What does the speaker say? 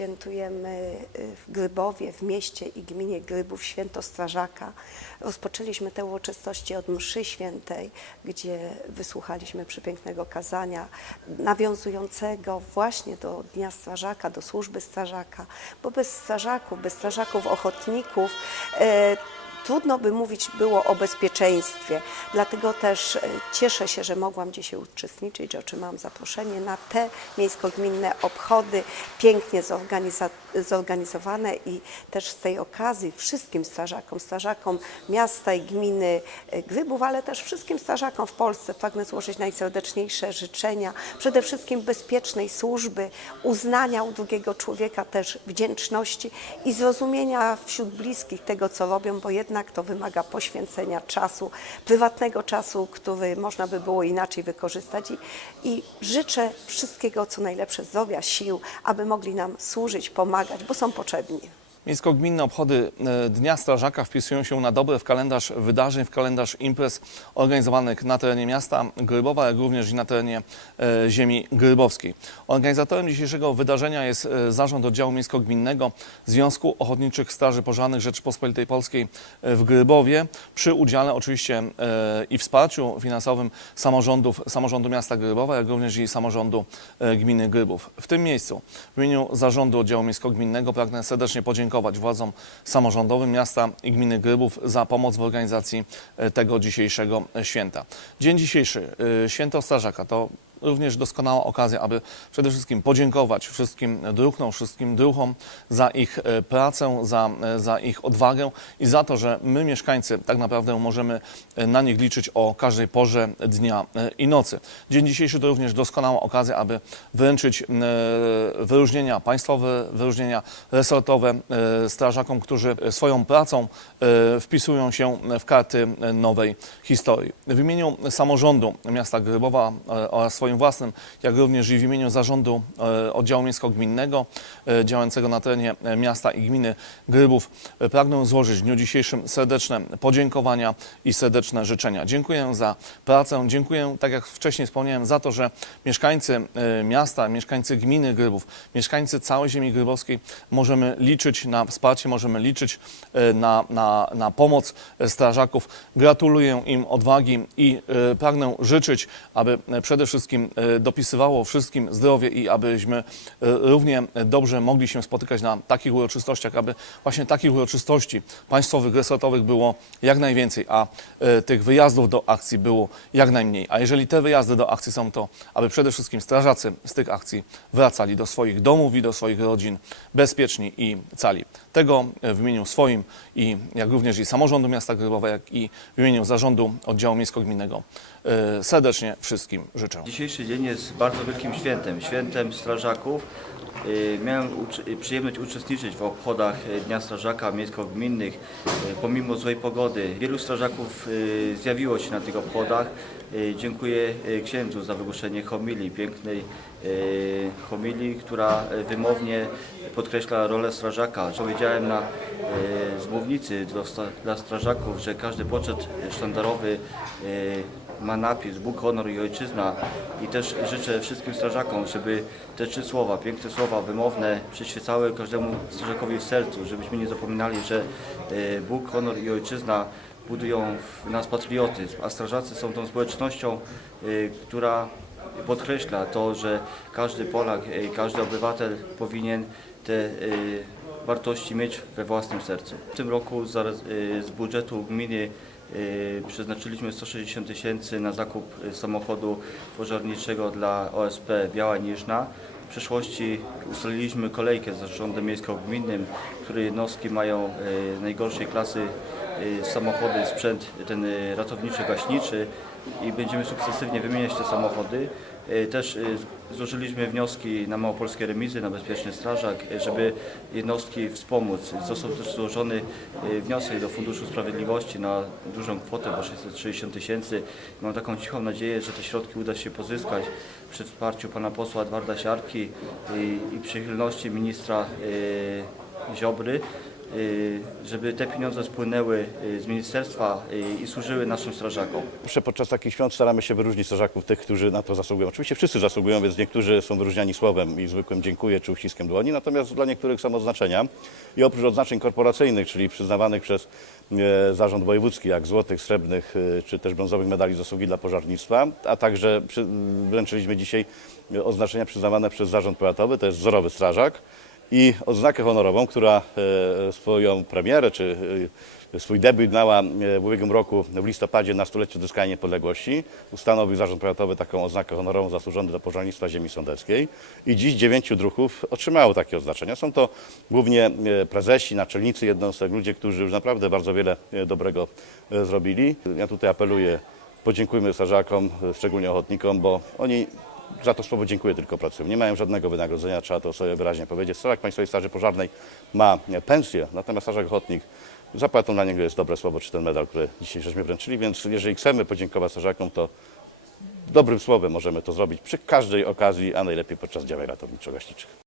Świętujemy y, w Grybowie, w mieście i gminie Grybów święto Strażaka. Rozpoczęliśmy te uroczystości od mszy świętej, gdzie wysłuchaliśmy przepięknego kazania nawiązującego właśnie do Dnia Strażaka, do służby Strażaka, bo bez strażaków, bez strażaków ochotników e, trudno by mówić było o bezpieczeństwie. Dlatego też e, cieszę się, że mogłam dzisiaj uczestniczyć, że otrzymałam zaproszenie na te miejsko-gminne obchody, pięknie zorganizowane i też z tej okazji wszystkim strażakom, strażakom miasta i gminy e, Grybów, ale też wszystkim strażakom w Polsce pragnę złożyć najserdeczniejsze życzenia, przede wszystkim bezpiecznej służby, uznania u drugiego człowieka, też wdzięczności i zrozumienia wśród bliskich tego, co robią, bo jednak to wymaga poświęcenia czasu, prywatnego czasu, który można by było inaczej wykorzystać i, i życzę wszystkiego, co najlepsze, zdrowia, sił, aby mogli nam służyć, pomagać, bo są potrzebni. Miejsko-gminne obchody e, Dnia Strażaka wpisują się na dobre w kalendarz wydarzeń, w kalendarz imprez organizowanych na terenie miasta Grybowa, jak również i na terenie e, ziemi grybowskiej. Organizatorem dzisiejszego wydarzenia jest e, Zarząd Oddziału Miejsko-Gminnego Związku Ochotniczych Straży Pożarnych Rzeczypospolitej Polskiej w Grybowie przy udziale oczywiście e, i wsparciu finansowym samorządów, samorządu miasta Grybowa, jak również i samorządu e, gminy Grybów. W tym miejscu w imieniu Zarządu Oddziału Miejsko-Gminnego pragnę serdecznie podziękować władzom samorządowym miasta i gminy Grybów za pomoc w organizacji e, tego dzisiejszego święta. Dzień dzisiejszy, Święto Strażaka, to również doskonała okazja, aby przede wszystkim podziękować wszystkim druhnom, wszystkim druchom za ich e, pracę, za, e, za ich odwagę i za to, że my mieszkańcy tak naprawdę możemy e, na nich liczyć o każdej porze dnia i nocy. Dzień dzisiejszy to również doskonała okazja, aby wręczyć wyróżnienia państwowe, wyróżnienia resortowe strażakom, którzy swoją pracą wpisują się w karty nowej historii. W imieniu samorządu miasta Grybowa oraz swoim własnym, jak również i w imieniu zarządu e, oddziału miejsko-gminnego e, działającego na terenie e, miasta i gminy Grybów pragnę złożyć w dniu dzisiejszym serdeczne podziękowania i serdeczne życzenia. Dziękuję za pracę, dziękuję, tak jak wcześniej wspomniałem, za to, że mieszkańcy miasta, mieszkańcy gminy Grybów, mieszkańcy całej ziemi grybowskiej możemy liczyć na wsparcie, możemy liczyć na, na, na pomoc strażaków. Gratuluję im odwagi i pragnę życzyć, aby przede wszystkim e, dopisywało wszystkim zdrowie i abyśmy e, równie dobrze mogli się spotykać na takich uroczystościach, aby właśnie takich uroczystości państwowych, resortowych było jak najwięcej, a e, tych wyjazdów do akcji było jak najmniej. A jeżeli te wyjazdy do akcji są, to aby przede wszystkim strażacy z tych akcji wracali do swoich domów i do swoich rodzin bezpieczni i cali. Tego w imieniu swoim i jak również i samorządu miasta Grybowa, jak i w imieniu zarządu oddziału miejsko-gminnego serdecznie wszystkim życzę. Dzisiejszy dzień jest bardzo wielkim świętem, świętem strażaków. Y, Miałem uczy- przyjemność uczestniczyć w obchodach y, Dnia Strażaka Miejsko-Gminnych. Y, Pomimo złej pogody wielu strażaków y, zjawiło się na tych obchodach. Y, Dziękuję y, księdzu za wygłoszenie homilii, pięknej y, homilii, która y, wymownie podkreśla rolę strażaka. Powiedziałem na y, z mównicy dla strażaków, że każdy poczet sztandarowy y, ma napis Bóg, honor i ojczyzna i też życzę wszystkim strażakom, żeby te trzy słowa, piękne słowa, wymowne przyświecały każdemu strażakowi w sercu, żebyśmy nie zapominali, że e, Bóg, honor i ojczyzna budują w nas patriotyzm, a strażacy są tą społecznością, e, która podkreśla to, że każdy Polak, e, każdy obywatel powinien te wartości mieć we własnym sercu. W tym roku z budżetu gminy przeznaczyliśmy 160 tysięcy na zakup e, samochodu pożarniczego dla OSP Biała Niżna. W przyszłości ustaliliśmy kolejkę z zarządem miejsko-gminnym, które jednostki mają e, najgorszej klasy samochody, sprzęt ten e, ratowniczy-gaśniczy i będziemy sukcesywnie wymieniać te samochody. E, Też e, złożyliśmy wnioski na Małopolskie Remizy, na Bezpieczny Strażak, e, żeby jednostki wspomóc. Został też złożony wniosek do Funduszu Sprawiedliwości na dużą kwotę, bo 660 tysięcy. Mam taką cichą nadzieję, że te środki uda się pozyskać przy wsparciu pana posła Edwarda Siarki i, przychylności ministra Ziobry. Y, żeby te pieniądze spłynęły y, z ministerstwa y, i służyły naszym strażakom. Zawsze podczas takich świąt staramy się wyróżnić strażaków, tych, którzy na to zasługują. Oczywiście wszyscy zasługują, więc niektórzy są wyróżniani słowem i zwykłym dziękuję czy uściskiem dłoni, natomiast dla niektórych są odznaczenia. I oprócz odznaczeń korporacyjnych, czyli przyznawanych przez e, Zarząd Wojewódzki, jak złotych, srebrnych e, czy też brązowych medali zasługi dla pożarnictwa, a także wręczyliśmy dzisiaj oznaczenia przyznawane przez Zarząd Powiatowy, to jest wzorowy strażak i odznakę honorową, która e, swoją premierę czy e, swój debiut miała e, w ubiegłym roku w listopadzie na stulecie odzyskania niepodległości. Ustanowił Zarząd Powiatowy taką odznakę honorową zasłużony dla pożarnictwa ziemi sądeckiej i dziś dziewięciu druhów otrzymało takie oznaczenia. Są to głównie prezesi, naczelnicy jednostek, ludzie, którzy już naprawdę bardzo wiele dobrego zrobili. Ja tutaj apeluję, podziękujmy strażakom, szczególnie ochotnikom, bo oni za to słowo dziękuję tylko pracują. Nie mają żadnego wynagrodzenia, trzeba to sobie wyraźnie powiedzieć. Strażak Państwowej Straży Pożarnej ma pensję, natomiast strażak ochotnik zapłatą dla niego jest dobre słowo, czy ten medal, który dzisiaj żeśmy wręczyli, więc jeżeli chcemy podziękować strażakom, to dobrym słowem możemy to zrobić przy każdej okazji, a najlepiej podczas działań ratowniczo-gaśniczych.